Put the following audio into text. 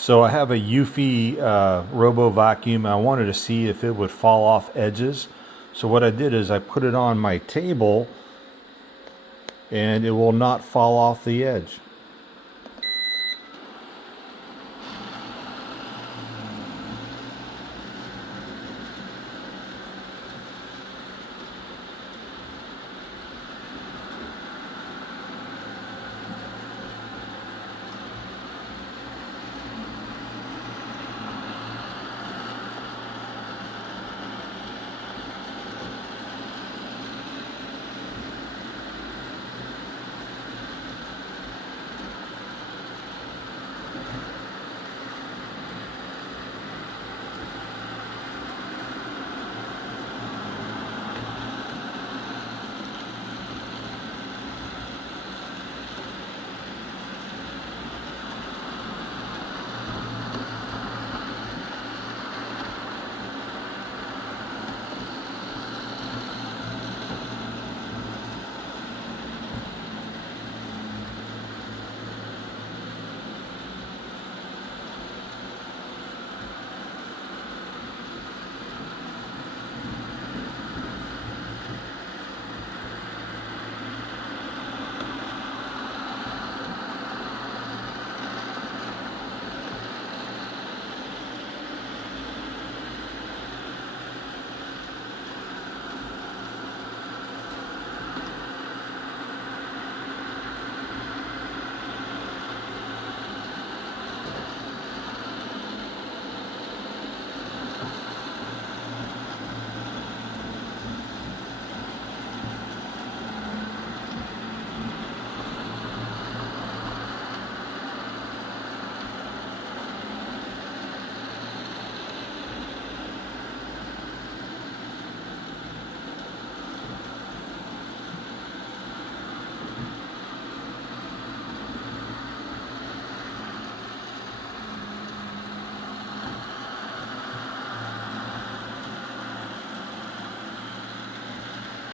So I have a Eufy Robo Vacuum. I wanted to see if it would fall off edges. So what I did is I put it on my table and it will not fall off the edge.